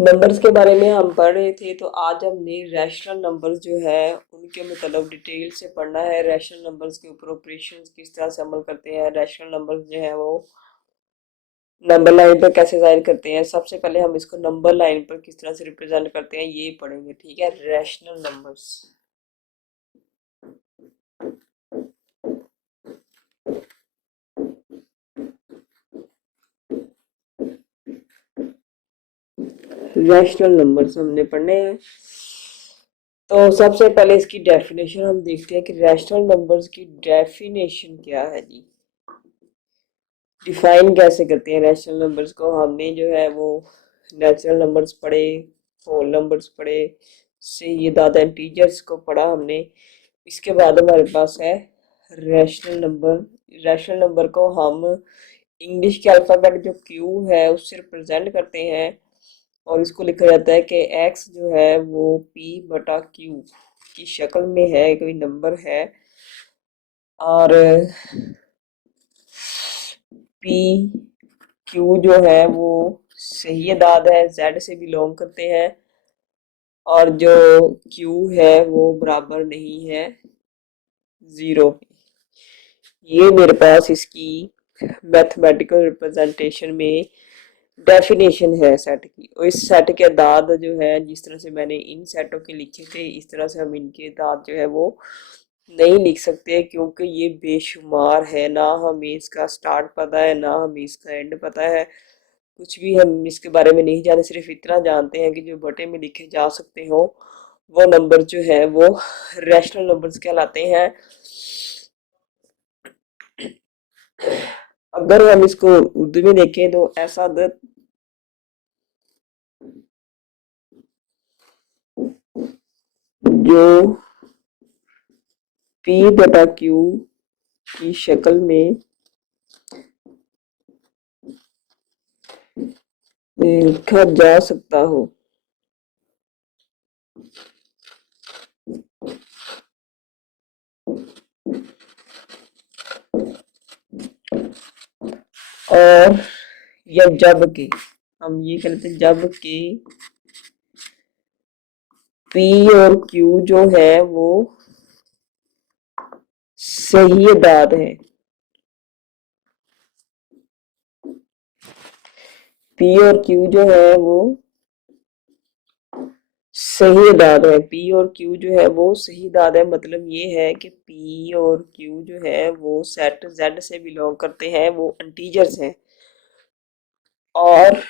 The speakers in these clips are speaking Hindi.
नंबर्स के बारे में हम पढ़ रहे थे, तो आज हमने रैशनल नंबर्स जो है उनके मतलब डिटेल से पढ़ना है। रैशनल नंबर्स के ऊपर ऑपरेशंस किस तरह से अमल करते हैं, रैशनल नंबर्स जो है वो नंबर लाइन पर कैसे जाहिर करते हैं। सबसे पहले हम इसको नंबर लाइन पर किस तरह से रिप्रेजेंट करते हैं ये पढ़ेंगे, ठीक है। रैशनल नंबर्स, रैशनल नंबर्स हमने पढ़ने हैं। तो सबसे पहले इसकी डेफिनेशन हम देखते हैं कि रैशनल नंबर्स की डेफिनेशन क्या है जी। डिफाइन कैसे करते हैं रैशनल नंबर्स को। हमने जो है वो नेचुरल नंबर्स पढ़े, होल नंबर्स पढ़े, सही दादा इंटीजर्स को पढ़ा हमने। इसके बाद हमारे पास है रैशनल नंबर। रैशनल नंबर को हम इंग्लिश के अल्फ़ाबेट जो क्यू है उससे रिप्रेजेंट करते हैं, और इसको लिखा जाता है कि एक्स जो है वो पी बटा क्यू की शक्ल में है, कोई नंबर है। और पी क्यू जो है वो सही अदाद है, जेड से बिलोंग करते हैं, और जो क्यू है वो बराबर नहीं है जीरो। ये मेरे पास इसकी मैथमेटिकल रिप्रेजेंटेशन में डेफिनेशन है सेट की। और इस सेट के दाद जो है, जिस तरह से मैंने इन सेटों के लिखे थे इस तरह से हम इनके दाद जो है वो नहीं लिख सकते, क्योंकि ये बेशुमार है। ना हमें इसका स्टार्ट पता है, ना हमें इसका एंड पता है, कुछ भी हम इसके बारे में नहीं जानते। सिर्फ इतना जानते हैं कि जो बटे में लिखे जा सकते हो वो नंबर जो है वो रैशनल नंबर्स कहलाते हैं। अगर हम इसको उर्दू में देखें तो ऐसा जो पी बटा क्यू की शक्ल में लिखा जा सकता हो। और या जब के, हम ये कहते हैं जब के पी और क्यू जो है वो सही अदाद है। पी और क्यू जो है वो सही अदाद है। पी और क्यू जो है वो सही अदाद है, मतलब ये है कि पी और क्यू जो है वो सेट जेड से बिलोंग करते हैं, वो इंटीजर्स हैं। और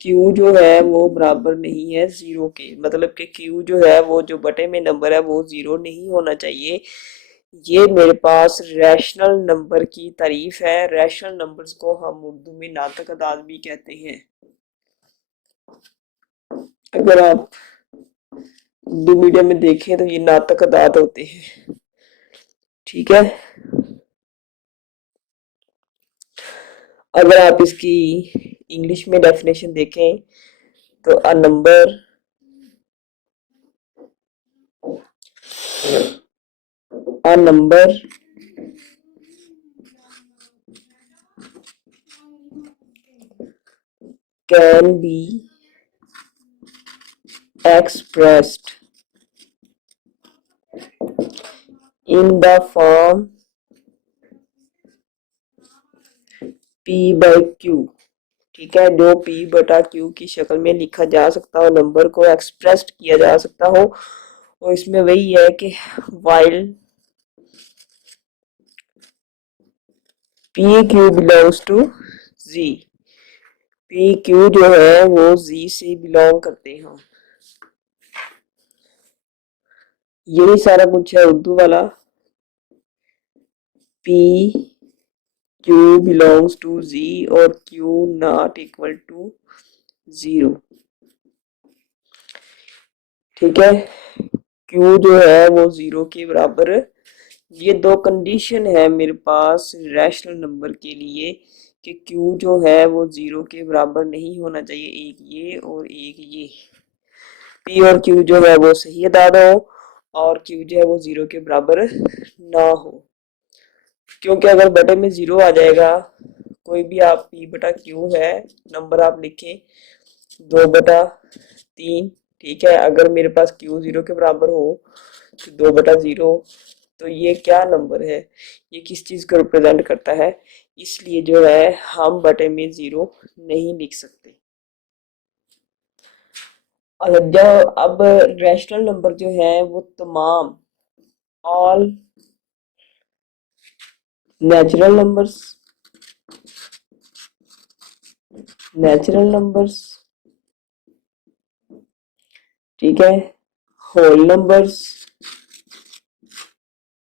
क्यू जो है वो बराबर नहीं है जीरो के, मतलब कि क्यू जो है वो जो बटे में नंबर है वो जीरो नहीं होना चाहिए। ये मेरे पास रैशनल नंबर की तारीफ है। रैशनल नंबर्स को हम उर्दू में नातक अदाद भी कहते हैं। अगर आप उर्दू मीडियम में देखें तो ये नातक अदाद होते हैं, ठीक है। अगर आप इसकी इंग्लिश में डेफिनेशन देखें तो a number a number can be expressed in the form p by q, ठीक है। जो p बटा q की शक्ल में लिखा जा सकता हो, नंबर को एक्सप्रेस्ड किया जा सकता हो। और इसमें वही है कि while p q belongs to z, p q जो है वो z से बिलोंग करते हैं। यही सारा कुछ है उर्दू वाला। p q belongs to z और q not equal to zero, ठीक है। q जो है वो जीरो के बराबर। ये दो कंडीशन है मेरे पास रैशनल नंबर के लिए कि q जो है वो जीरो के बराबर नहीं होना चाहिए, एक ये और एक ये। p और q जो है वो सही अदाद हो और q जो है वो जीरो के बराबर ना हो, क्योंकि अगर बटे में जीरो आ जाएगा, कोई भी आप p बटा q है नंबर आप लिखें 2/3। ठीक है, अगर मेरे पास Q 0 के बराबर हो तो 2/0। तो ये क्या नंबर है, ये किस चीज को रिप्रेजेंट करता है, इसलिए जो है हम बटे में 0 नहीं लिख सकते। और जब अब रैशनल नंबर जो है वो तमाम ऑल नेचुरल नंबर्स, ठीक है, होल नंबर्स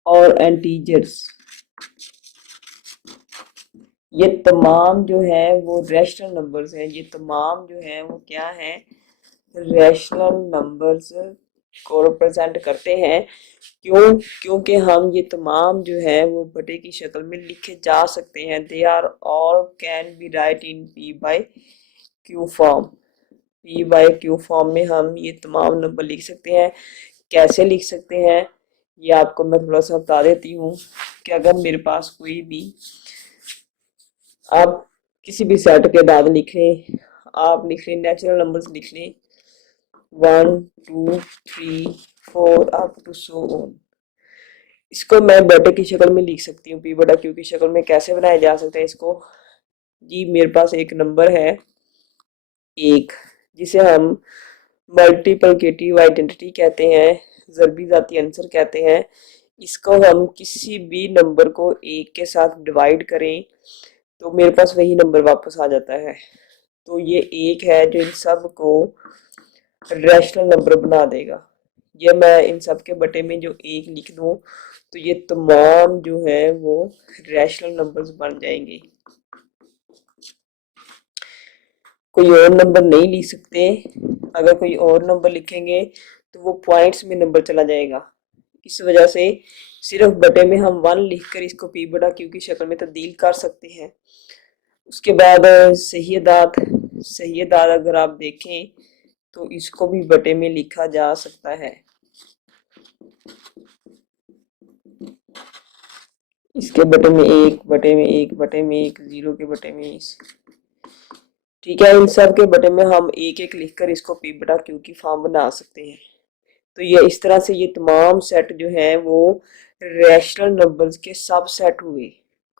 और इंटीजर्स, ये तमाम जो है वो रैशनल नंबर्स हैं। ये तमाम जो है वो क्या है, रैशनल नंबर्स को रिप्रेजेंट करते हैं। क्यों? क्योंकि हम ये तमाम जो है वो बटे की शक्ल में लिखे जा सकते हैं। They are all can be write in P by Q form. P by Q form में हम ये तमाम नंबर लिख सकते हैं। कैसे लिख सकते हैं ये आपको मैं थोड़ा सा बता देती हूँ कि अगर मेरे पास कोई भी, आप किसी भी सेट के बाद लिख लें, आप लिख लें नेचुरल नंबर्स लिख लें 1 2 3 4 अप टू सो ऑन। इसको मैं बटे की शक्ल में लिख सकती हूँ, P बटा Q की शक्ल में। कैसे बनाया जा सकता है इसको, जी मेरे पास एक नंबर है एक, जिसे हम मल्टीप्लिकेटिव आइडेंटिटी कहते हैं, ज़रबी ज़ाती अंसर कहते हैं। इसको हम किसी भी नंबर को एक के साथ डिवाइड करें तो मेरे पास वही नंबर वापस आ जाता है। तो ये एक है जो इन सब को रैशनल नंबर बना देगा। ये मैं इन सब के बटे में जो एक लिख दूं तो ये तमाम जो है वो रैशनल नंबर्स बन जाएंगे। कोई और नंबर नहीं लिख सकते। अगर कोई और नंबर लिखेंगे तो वो पॉइंट्स में नंबर चला जाएगा। इस वजह से सिर्फ बटे में हम 1 लिखकर इसको P बटा Q की शक्ल में तब्दील कर सकते हैं। उसके बाद सही दाद अगर आप देखें तो इसको भी बटे में लिखा जा सकता है। इसके बटे में एक, बटे में एक, बटे में एक, 0 के बटे में, ठीक है, इन सब के बटे में हम एक एक लिखकर इसको P बटा Q की फॉर्म बना सकते हैं। तो ये इस तरह से ये तमाम सेट जो है वो रैशनल नंबर्स के सब सेट हुए।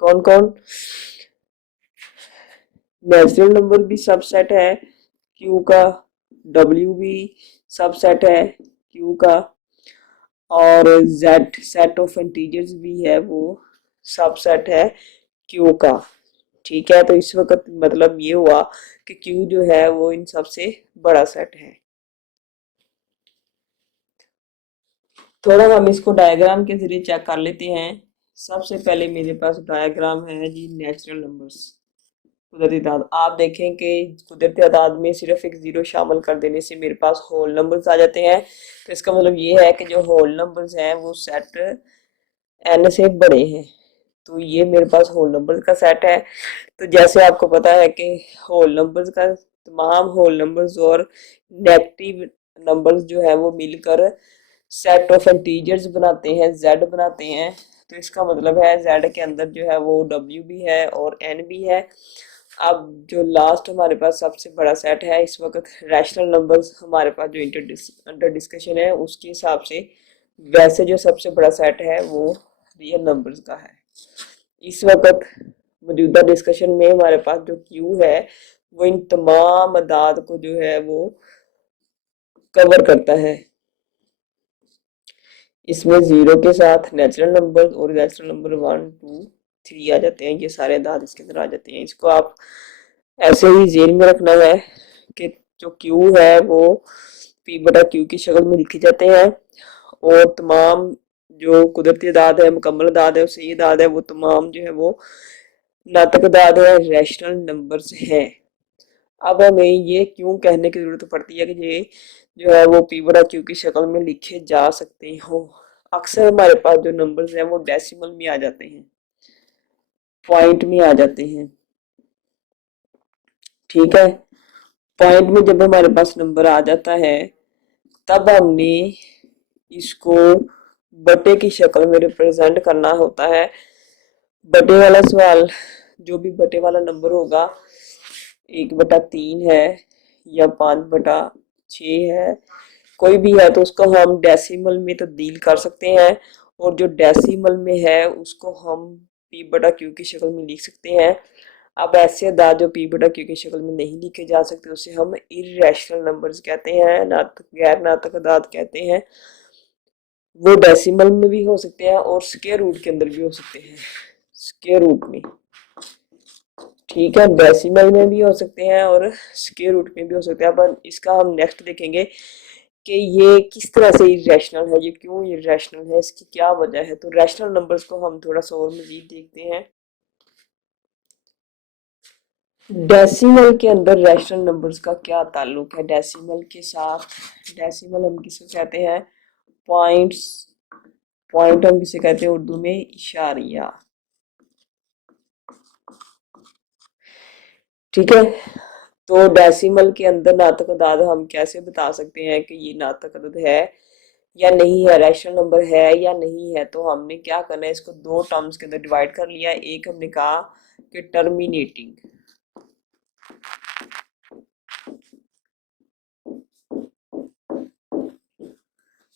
कौन कौन? नेचुरल नंबर भी सबसेट है Q का, W भी सबसेट है Q का, और Z सेट ऑफ इंटीजर्स भी है वो सबसेट है Q का। ठीक है, तो इस वक्त मतलब ये हुआ कि Q जो है वो इन सबसे बड़ा सेट है। थोड़ा हम इसको डायग्राम के जरिए चेक कर लेते हैं। सबसे पहले मेरे पास डायग्राम है जी नेचुरल नंबर्स, कुदरती तादाद। आप देखें कि कुदरती तादाद में सिर्फ एक 0 शामिल कर देने से मेरे पास होल नंबर्स आ जाते हैं। तो इसका मतलब ये है कि जो होल नंबर्स हैं वो सेट n से बड़े हैं। तो ये मेरे पास होल नंबर्स का सेट है। तो जैसे आपको पता है कि होल नंबर्स का, तमाम होल नंबर्स और नेगेटिव नंबर्स जो है वो मिलकर सेट ऑफ इंटीजर्स बनाते हैं, Z बनाते हैं। तो इसका मतलब है Z के अंदर जो है वो W भी है और N भी है। अब जो लास्ट हमारे पास सबसे बड़ा सेट है इस वक्त रैशनल नंबर्स हमारे पास जो अंडर डिस्कशन है उसके हिसाब से, वैसे जो सबसे बड़ा सेट है वो रियल नंबर्स का है। इस वक्त मौजूदा डिस्कशन में हमारे पास जो Q है वो इन तमाम अदाद को जो है वो कवर करता है। इसमें 0 के साथ नेचुरल नंबर और रैशनल नंबर 1 2 3 आ जाते हैं। ये सारे अदाद इसके अंदर आ जाते हैं। इसको आप ऐसे ही जेन में रखना है कि जो Q है वो P बटा Q की शक्ल में लिखे जाते हैं, और तमाम जो कुदरती अदाद है, मुकम्मल अदाद है और सही अदाद है वो तमाम जो है वो नातक अदाद है, रैशनल नंबर्स हैं। अब हमें ये क्यों कहने की जरूरत पड़ती है कि ये जो है वो P बटा Q की शक्ल में लिखे जा सकते हो। अक्सर हमारे पास जो नंबर्स हैं वो डेसिमल में आ जाते हैं, पॉइंट में आ जाते हैं। ठीक है, पॉइंट में जब हमारे पास नंबर आ जाता है तब हमने इसको बटे की शक्ल में रिप्रेजेंट करना होता है। बटे वाला सवाल, जो भी बटे वाला नंबर होगा 1/3 है या 5/6 है, कोई भी है तो उसको हम डेसिमल में तब्दील कर सकते हैं, और जो डेसिमल में है उसको हम p/q की शक्ल में लिख सकते हैं। अब ऐसे अदाद जो p/q की शक्ल में नहीं लिखे जा सकते उसे हम इर्रेशनल नंबर्स कहते हैं, नातक गैर नातक अदाद कहते हैं। वो डेसिमल में भी हो सकते हैं और स्क्वायर रूट के अंदर भी हो सकते हैं, स्क्वायर रूट में, ठीक है, डेसिमल में भी हो सकते हैं और स्क्वायर रूट में भी हो सकते हैं। अब इसका हम नेक्स्ट देखेंगे कि ये किस तरह से इरेशनल है, ये क्यों इरेशनल है, इसकी क्या वजह है। तो रैशनल नंबर्स को हम थोड़ा सा और मजीद देखते हैं। डेसिमल के अंदर रैशनल नंबर्स का क्या ताल्लुक है डेसिमल के साथ। डेसिमल हम किसे कहते हैं, पॉइंट्स, पॉइंट हम किसे कहते हैं उर्दू में, इशारिया, ठीक है। तो डेसिमल के अंदर नातक अदाद हम कैसे बता सकते हैं कि ये नातक अदद है या नहीं है, रैशनल नंबर है या नहीं है। तो हमने क्या करना है, इसको दो टर्म्स के अंदर डिवाइड कर लिया। एक हमने कहा कि टर्मिनेटिंग,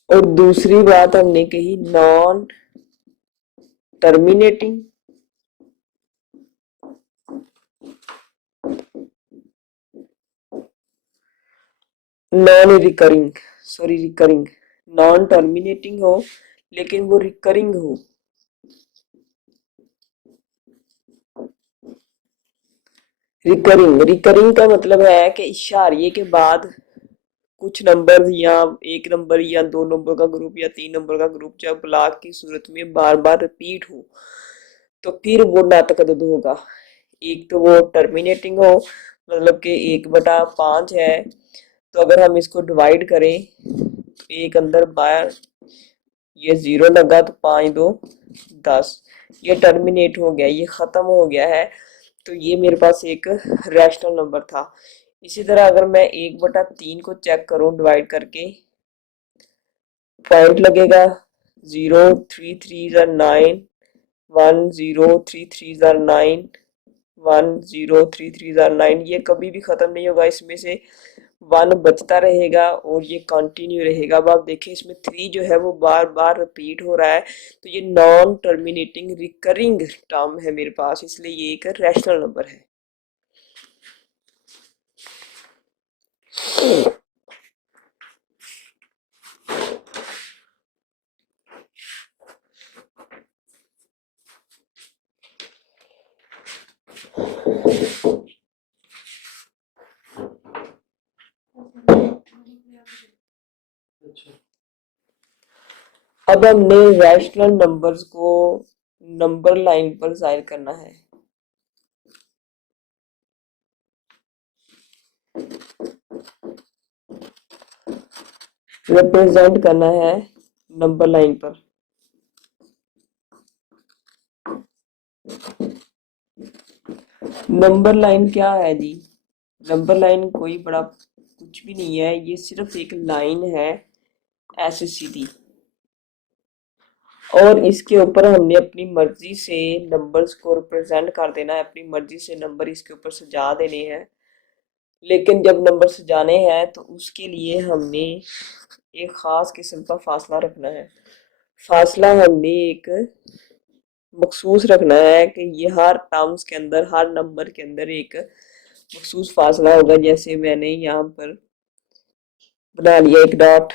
और दूसरी बात हमने कही non terminating. Non recurring, sorry recurring, non terminating हो लेकिन वो रिकरिंग हो। रिकरिंग, रिकरिंग का मतलब है कि इशारिये के बाद कुछ नंबर या एक नंबर या दो नंबर का ग्रुप या तीन नंबर का ग्रुप जब ब्लॉक की सूरत में बार बार रिपीट हो तो फिर वो नातक अदद होगा। एक तो वो टर्मिनेटिंग हो, मतलब कि 1/5 है, तो अगर हम इसको डिवाइड करें, एक अंदर बाहर ये 0 लगा तो 5×2=10, ये टर्मिनेट हो गया, ये खत्म हो गया है। तो ये मेरे पास एक रैशनल नंबर था। इसी तरह अगर मैं 1/3 को चेक करूं डिवाइड करके, पॉइंट लगेगा, 0 3 3 9, 1 0 3 3 9, 1 0 3 3 9, ये कभी भी खत्म नहीं होगा, इसमें से 1 बचता रहेगा और ये कंटिन्यू रहेगा। अब आप देखिए इसमें 3 जो है वो बार बार रिपीट हो रहा है, तो ये नॉन टर्मिनेटिंग रिकरिंग टर्म है मेरे पास, इसलिए ये एक रैशनल नंबर है। अब हमने रैशनल नंबर्स को नंबर लाइन पर जाहिर करना है। रिप्रेजेंट करना है नंबर लाइन पर। नंबर लाइन क्या है जी, नंबर लाइन कोई बड़ा कुछ भी नहीं है, ये सिर्फ एक लाइन है ऐसे सीधी, और इसके ऊपर हमने अपनी मर्जी से नंबर्स को रिप्रेजेंट कर देना है, अपनी मर्जी से नंबर इसके ऊपर सजा देने हैं। लेकिन जब नंबर सजाने हैं तो उसके लिए हमने एक खास किस्म का फासला रखना है। फासला हमने एक मखसूस रखना है कि ये हर टर्म्स के अंदर, हर नंबर के अंदर एक मखसूस फासला होगा। जैसे मैंने यहाँ पर बना लिया एक डॉट,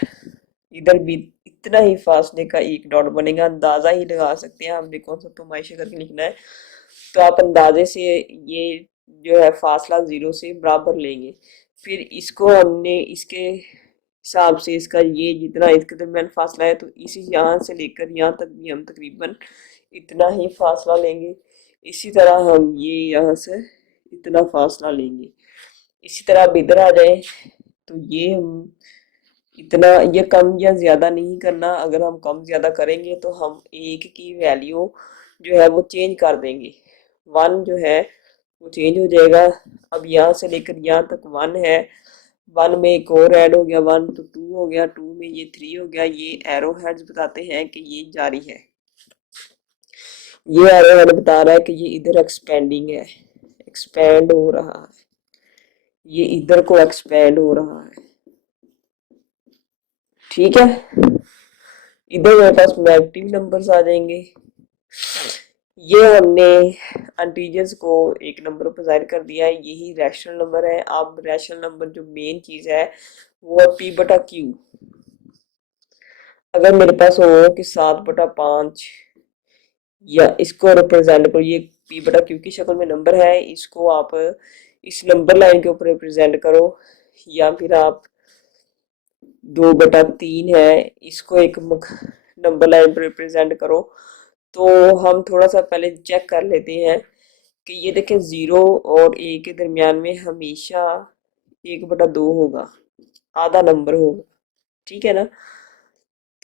इधर भी इतना ही फासले का एक डॉट बनेगा, अंदाजा ही लगा सकते हैं, हमने कौन सा तमाशा करके लिखना है। तो आप अंदाजे से ये जो है फासला 0 से बराबर लेंगे, फिर इसको हमने इसके हिसाब से इसका ये जितना इसके दरमियान फासला है, तो इसी यहाँ से लेकर यहाँ तक भी हम तकरीबन इतना ही फासला लेंगे। इसी तरह हम ये यहाँ से इतना फासला लेंगे। इसी तरह अब इधर आ जाए तो ये हम इतना, ये कम या ज्यादा नहीं करना, अगर हम कम ज्यादा करेंगे तो हम एक की वैल्यू जो है वो चेंज कर देंगे, 1 जो है वो चेंज हो जाएगा। अब यहाँ से लेकर यहाँ तक 1 है, 1 में एक और ऐड हो गया 1, तो 2 हो गया, 2 में ये 3 हो गया। ये एरो हेड्स बताते हैं कि ये जारी है, ये एरो हेड बता रहा है कि ये इधर एक्सपेंडिंग है, एक्सपेंड हो रहा है। ये इधर को एक्सपेंड हो रहा है। ठीक है, इधर मेरे पास नेगेटिव नंबर्स आ जाएंगे। ये हमने इंटीजर्स को एक नंबर पर जाहिर कर दिया है, यही रैशनल नंबर है। अब रैशनल नंबर जो मेन चीज है वो है पी बटा क्यू। अगर मेरे पास हो कि 7/5, या इसको रिप्रेजेंट करो, ये पी बटा क्यू की शक्ल में नंबर है, इसको आप इस नंबर लाइन के ऊपर रिप्रेजेंट करो, या फिर आप 2/3 है, इसको एक नंबर लाइन पर रिप्रेजेंट करो। तो हम थोड़ा सा पहले चेक कर लेते हैं कि ये देखें 0 और 1 के दरमियान में हमेशा 1/2 होगा, आधा नंबर होगा। ठीक है ना।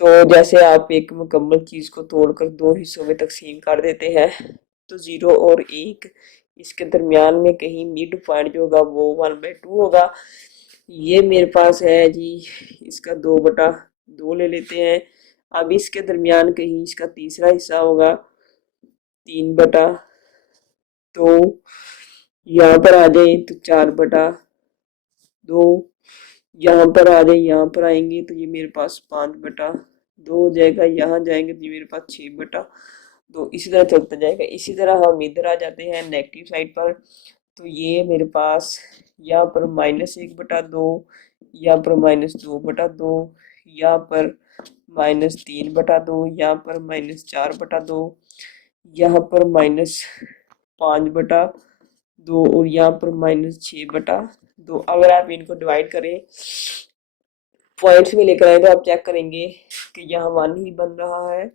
तो जैसे आप एक मुकम्मल चीज को तोड़कर दो हिस्सों में तकसीम कर देते हैं, तो 0 और 1 इसके दरमियान में कहीं मिड पॉइंट जो होगा वो 1/2 होगा। ये मेरे पास है जी, इसका 2/2 ले लेते हैं। अब इसके दरमियान कहीं इसका तीसरा हिस्सा होगा 3/2। यहाँ पर आ जाए तो 4/2, यहाँ पर आ जाए, यहाँ पर आएंगे तो ये मेरे पास 5/2 हो जाएगा, यहाँ जाएंगे तो ये मेरे पास 6/2, इसी तरह चलता जाएगा। इसी तरह हम इधर आ जाते हैं नेगेटिव साइड पर, तो ये मेरे पास यहाँ पर -1/2, यहाँ पर -2/2, यहाँ पर -3/2, यहाँ पर -4/2, यहाँ पर -5/2 और यहाँ पर -6/2। अगर आप इनको डिवाइड करें, पॉइंट्स में लेकर आए, तो आप चेक करेंगे कि यहाँ 1 ही बन रहा है,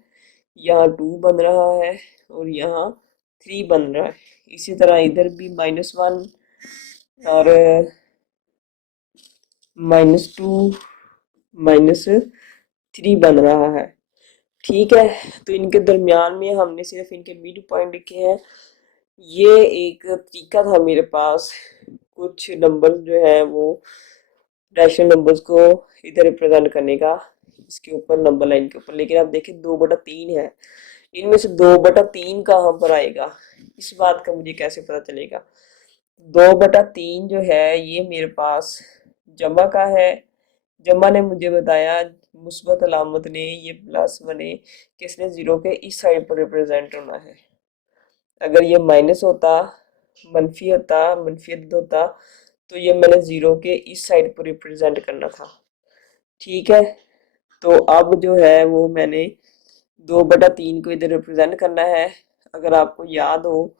यहाँ 2 बन रहा है और यहाँ 3 बन रहा है। इसी तरह इधर भी -1 और -2 -3 बन रहा है। ठीक है, तो इनके दरमियान में हमने सिर्फ इनके मिड पॉइंट लिखे हैं। ये एक तरीका था मेरे पास कुछ नंबर जो है वो रैशनल नंबर्स को इधर रिप्रेजेंट करने का, इसके ऊपर नंबर लाइन के ऊपर। लेकिन आप देखें 2/3 है, इनमें से 2/3 कहाँ पर आएगा, इस बात का मुझे कैसे पता चलेगा। 2/3 जो है ये मेरे पास जमा का है। जमा ने मुझे बताया मुस्बत अलामत ने, ये प्लस बने किसने 0 के इस साइड पर रिप्रेजेंट होना है। अगर ये माइनस होता, मनफी होता, मनफियत होता, तो ये मैंने 0 के इस साइड पर रिप्रेजेंट करना था। ठीक है, तो अब जो है वो मैंने 2/3 को इधर रिप्रेजेंट करना है। अगर आपको याद हो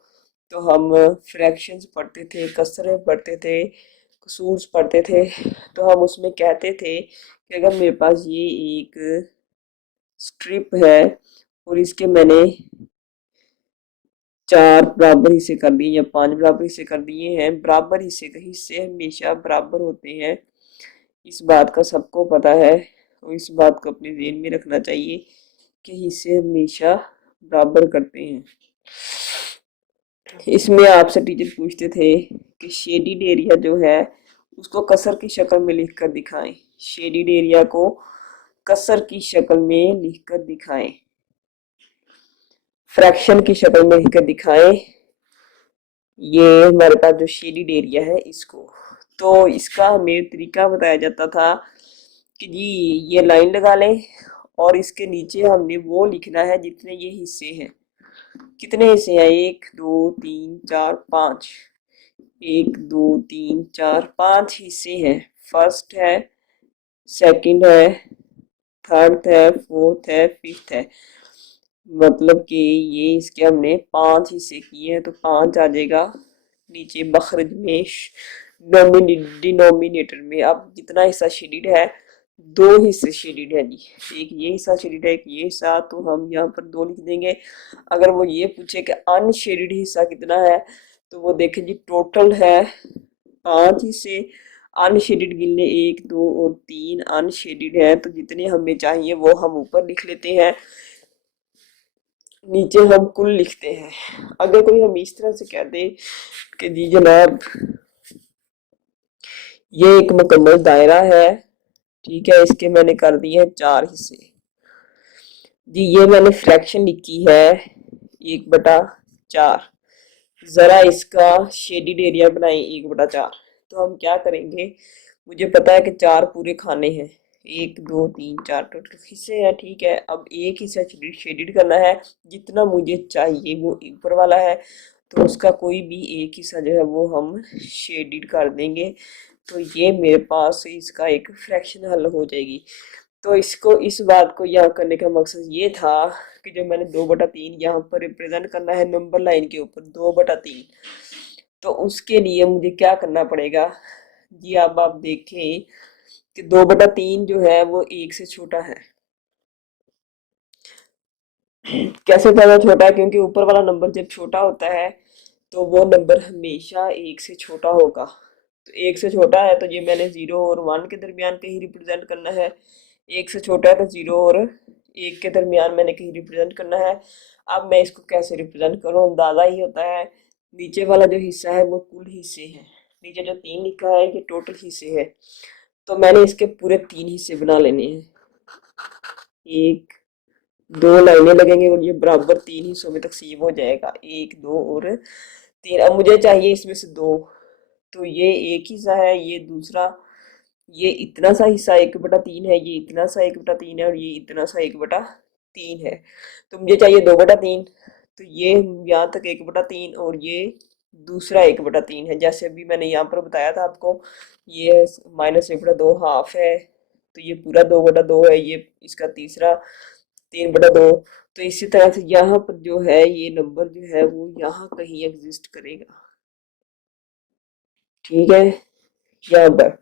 तो हम फ्रैक्शंस पढ़ते थे, कसरे पढ़ते थे, कसूर्स पढ़ते थे, तो हम उसमें कहते थे कि अगर मेरे पास ये एक स्ट्रिप है और इसके मैंने 4 बराबर हिस्से कर दिए या 5 बराबर हिस्से कर दिए हैं, बराबर हिस्से के हिस्से हमेशा बराबर होते हैं, इस बात का सबको पता है। और इस बात को अपने ज़हन में रखना चाहिए कि हिस्से हमेशा बराबर करते हैं। इसमें आपसे टीचर पूछते थे कि शेडिड एरिया जो है उसको कसर की शक्ल में लिखकर दिखाएं। शेडिड एरिया को कसर की शक्ल में लिखकर दिखाएं, फ्रैक्शन की शक्ल में लिखकर दिखाएं। ये हमारे पास जो शेडिड एरिया है इसको, तो इसका हमें तरीका बताया जाता था कि जी ये लाइन लगा लें और इसके नीचे हमने वो लिखना है जितने ये हिस्से हैं। कितने हिस्से हैं, 1 2 3 4 5, 1 2 3 4 5 हिस्से हैं। फर्स्ट है, सेकंड है, थर्ड है, फोर्थ है, फिफ्थ है। मतलब कि ये इसके हमने 5 हिस्से किए हैं, तो 5 आ जाएगा नीचे मखरज में, डिनोमिनेटर में। अब जितना हिस्सा शेडिड है, 2 हिस्से शेडिड है जी, एक ये हिस्सा शेडिड है, एक ये हिस्सा, तो हम यहाँ पर 2 लिख देंगे। अगर वो ये पूछे कि अनशेडिड हिस्सा कितना है, तो वो देखें जी टोटल है 5 हिस्से, अनशेडिड गिनने 1 2 और 3 अनशेडिड है, तो जितने हमें चाहिए वो हम ऊपर लिख लेते हैं, नीचे हम कुल लिखते हैं। अगर कोई हम इस तरह से कह दे कि जी जनाब ये एक मुकम्मल दायरा है, ठीक है, इसके मैंने कर दिए 4 हिस्से जी, ये मैंने फ्रैक्शन लिखी है 1/4, जरा इसका शेडिड एरिया बनाए 1/4। तो हम क्या करेंगे, मुझे पता है कि 4 पूरे खाने हैं, 1 2 3 4 टोटल हिस्से हैं, ठीक है। अब एक हिस्सा शेडेड करना है, जितना मुझे चाहिए वो ऊपर वाला है, तो उसका कोई भी एक हिस्सा जो है वो हम शेडेड कर देंगे। तो ये मेरे पास इसका एक फ्रैक्शन हल हो जाएगी। तो इसको, इस बात को यहाँ करने का मकसद ये था कि जो मैंने 2/3 यहाँ पर रिप्रेजेंट करना है नंबर लाइन के ऊपर 2/3, तो उसके लिए मुझे क्या करना पड़ेगा जी। अब आप देखें कि 2/3 जो है वो 1 से छोटा है। कैसे पता छोटा है, क्योंकि ऊपर वाला नंबर जब छोटा होता है तो वो नंबर हमेशा 1 से छोटा होगा। तो 1 से छोटा है तो ये मैंने 0 और 1 के दरमियान कहीं रिप्रेजेंट करना है, 1 से छोटा है तो 0 और 1 के दरमियान मैंने कहीं रिप्रेजेंट करना है। अब मैं इसको कैसे रिप्रेजेंट करूँ, अंदाजा ही होता है। नीचे वाला जो हिस्सा है वो कुल हिस्से हैं, नीचे जो 3 लिखा है ये टोटल हिस्से है। तो मैंने इसके पूरे 3 हिस्से बना लेने हैं, 1 2 लाइनें लगेंगे और ये बराबर 3 हिस्सों में तकसीम हो जाएगा, 1 2 और 3। अब मुझे चाहिए इसमें से 2, तो ये एक हिस्सा है, ये दूसरा, ये इतना सा हिस्सा 1/3 है, ये इतना सा 1/3 है और ये इतना सा 1/3 है। तो मुझे चाहिए 2/3। तो ये यहाँ तक 1/3 और ये दूसरा 1/3 है, जैसे अभी मैंने यहाँ पर बताया था आपको, ये -1/2 हाफ है, तो ये पूरा 2/2 है, ये इसका तीसरा 3/2। तो इसी तरह से यहाँ पर जो है ये नंबर जो है वो यहाँ कहीं एग्जिस्ट करेगा, ठीक है, यहाँ पर।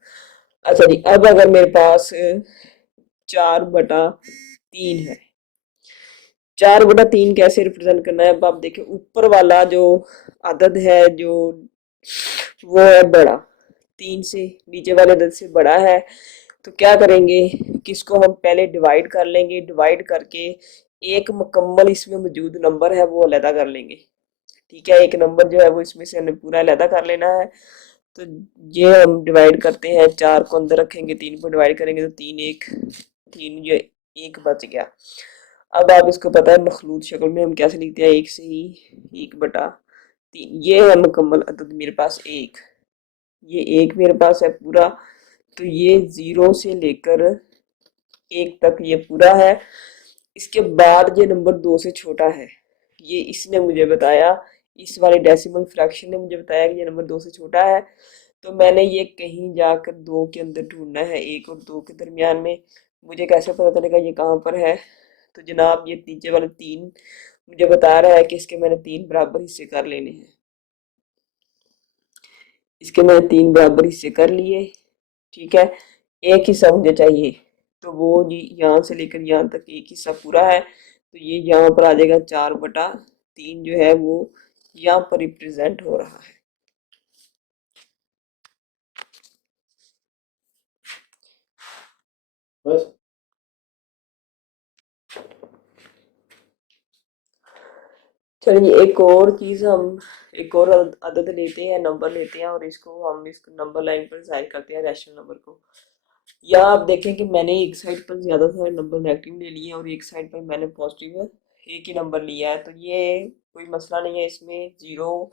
अच्छा जी, अब अगर मेरे पास 4/3 है, 4/3 कैसे रिप्रेजेंट करना है, अब आप देखें ऊपर वाला जो अदद है जो वो है बड़ा, 3 से नीचे वाले अदद से बड़ा है। तो क्या करेंगे, किसको हम पहले डिवाइड कर लेंगे, डिवाइड करके एक मुकम्मल इसमें मौजूद नंबर है वो अलहदा कर लेंगे, ठीक है। एक नंबर जो है वो इसमें से हमें पूरा अलहदा कर लेना है। तो ये हम डिवाइड करते हैं, 4 को अंदर रखेंगे, 3 को डिवाइड करेंगे तो 3 1 3, ये 1 बच गया। अब आप इसको पता है मखलूत शक्ल में हम कैसे लिखते हैं, 1 से ही 1/3, ये है मुकम्मल अदद मेरे पास 1, ये 1 मेरे पास है पूरा। तो ये 0 से लेकर 1 तक ये पूरा है। इसके बाद ये नंबर 2 से छोटा है, ये इसने मुझे बताया, इस वाले डेसिमल फ्रैक्शन ने मुझे बताया कि ये नंबर 2 से छोटा है। तो मैंने ये कहीं जाकर 2 के अंदर ढूंढना है, 1 और 2 के दरमियान में। मुझे कैसे पता चलेगा ये कहाँ पर है, तो जनाब ये नीचे वाले 3 मुझे बता रहा है कि इसके मैंने 3 बराबर हिस्से कर लेने हैं, इसके मैंने 3 बराबर हिस्से कर लिए, ठीक है। एक हिस्सा मुझे चाहिए, तो वो जी यहाँ से लेकर यहाँ तक एक हिस्सा पूरा है, तो ये यहाँ पर आ जाएगा, 4/3 जो है वो यहाँ पर रिप्रेजेंट हो रहा है। बस चलिए एक और चीज हम, एक और अदद लेते हैं, नंबर लेते हैं और इसको हम इस नंबर लाइन पर जाहिर करते हैं रैशनल नंबर को। यहाँ आप देखें कि मैंने एक साइड पर ज्यादा सारे नंबर नेगेटिव ले लिए और एक साइड पर मैंने पॉजिटिव एक ही नंबर लिया है। तो ये कोई मसला नहीं है, इसमें 0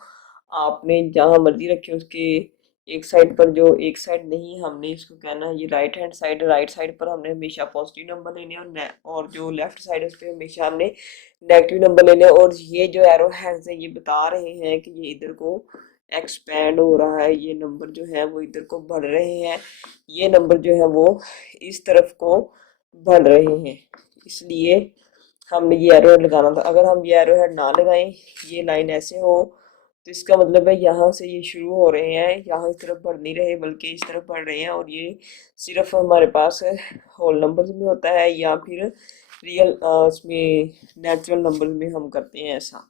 आपने जहाँ मर्जी रखे उसके एक साइड पर, जो एक साइड नहीं हमने इसको कहना है ये right hand side, right side पर हमने हमेशा पॉजिटिव नंबर लेने और जो लेफ्ट साइड है उस पर हमेशा हमने नेगेटिव नंबर लेने। और ये जो एरो हैंड्स है ये बता रहे हैं कि ये इधर को एक्सपैंड हो रहा है, ये नंबर जो है वो इधर को बढ़ रहे हैं, ये नंबर जो है वो इस तरफ को बढ़ रहे हैं, इसलिए हमने ये एरो हेड लगाना था। अगर हम ये एरो हेड ना लगाएं, ये लाइन ऐसे हो, तो इसका मतलब है यहाँ से ये शुरू हो रहे हैं, यहाँ इस तरफ बढ़ नहीं रहे बल्कि इस तरफ बढ़ रहे हैं। और ये सिर्फ हमारे पास होल नंबर्स में होता है या फिर रियल उसमें नेचुरल नंबर में हम करते हैं ऐसा।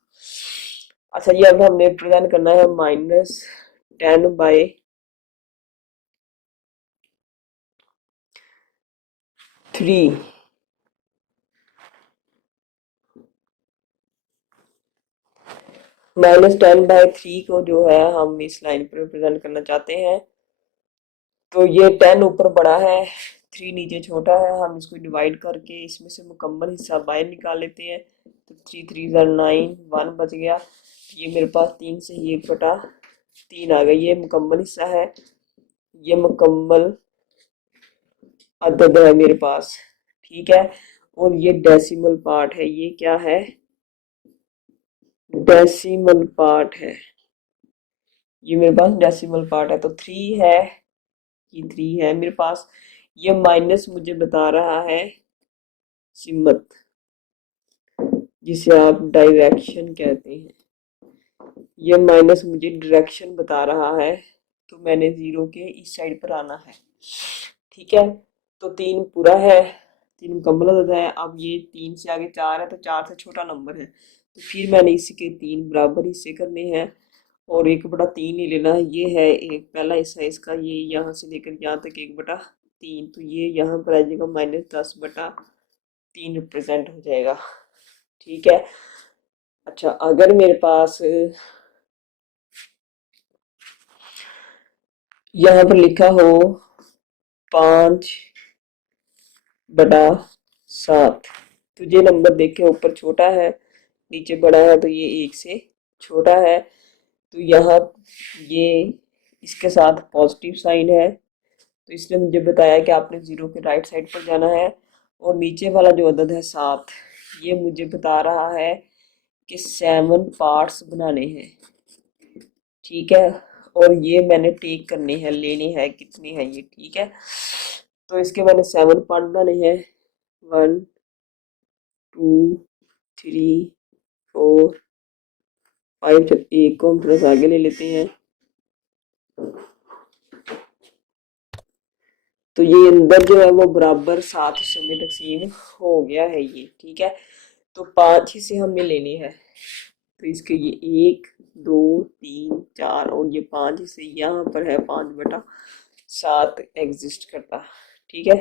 अच्छा ये अब हमने प्रेजेंट करना है -10/3। -10/3 को जो है हम इस लाइन पर रिप्रेजेंट करना चाहते हैं। तो ये 10 ऊपर बड़ा है, 3 नीचे छोटा है, हम इसको डिवाइड करके इसमें से मुकम्मल हिस्सा बाहर निकाल लेते हैं। तो 3 3 9, 1 बच गया। ये मेरे पास 3 से ही 1/3 आ गई, ये मुकम्मल हिस्सा है। ये मुकम्मल अदद है मेरे पास, ठीक है। और ये डेसिमल पार्ट है, ये क्या है, डेसिमल पार्ट है, ये मेरे पास डेसिमल पार्ट है। तो 3 है, ये 3 है मेरे पास। ये माइनस मुझे बता रहा है सिमत, जिसे आप डायरेक्शन कहते हैं। ये माइनस मुझे डायरेक्शन बता रहा है, तो मैंने 0 के इस साइड पर आना है, ठीक है। तो 3 पूरा है, 3 मुकम्मल अदद है। अब ये 3 से आगे 4 है, तो 4 से छोटा नंबर है, तो फिर मैंने इसी के 3 बराबर हिस्से करने हैं और 1/3 ही लेना है। ये है एक पहला हिस्सा इसका, ये यहाँ से लेकर यहाँ तक 1/3, तो ये यहाँ पर आ जाएगा -10/3 रिप्रेजेंट हो जाएगा, ठीक है। अच्छा, अगर मेरे पास यहाँ पर लिखा हो 5/7, तो ये नंबर देखे ऊपर छोटा है नीचे बड़ा है, तो ये 1 से छोटा है, तो यहाँ ये इसके साथ पॉजिटिव साइन है, तो इसने मुझे बताया कि आपने 0 के राइट साइड पर जाना है। और नीचे वाला जो अदद है 7, ये मुझे बता रहा है कि 7 पार्ट्स बनाने हैं, ठीक है। और ये मैंने टेक करने हैं, लेने हैं, कितने हैं ये, ठीक है। तो इसके मैंने 7 पार्ट बनाने हैं, 1 2 3 4 5। जब एक को हम थोड़ा सा आगे ले लेते हैं, तो ये अंदर जो है वो बराबर 7 हिस्सों में तकसीम हो गया है ये, ठीक है। तो 5 हिस्से हमने लेने हैं, तो इसके ये 1 2 3 4 और ये 5 हिस्से यहाँ पर है 5/7 एग्जिस्ट करता, ठीक है।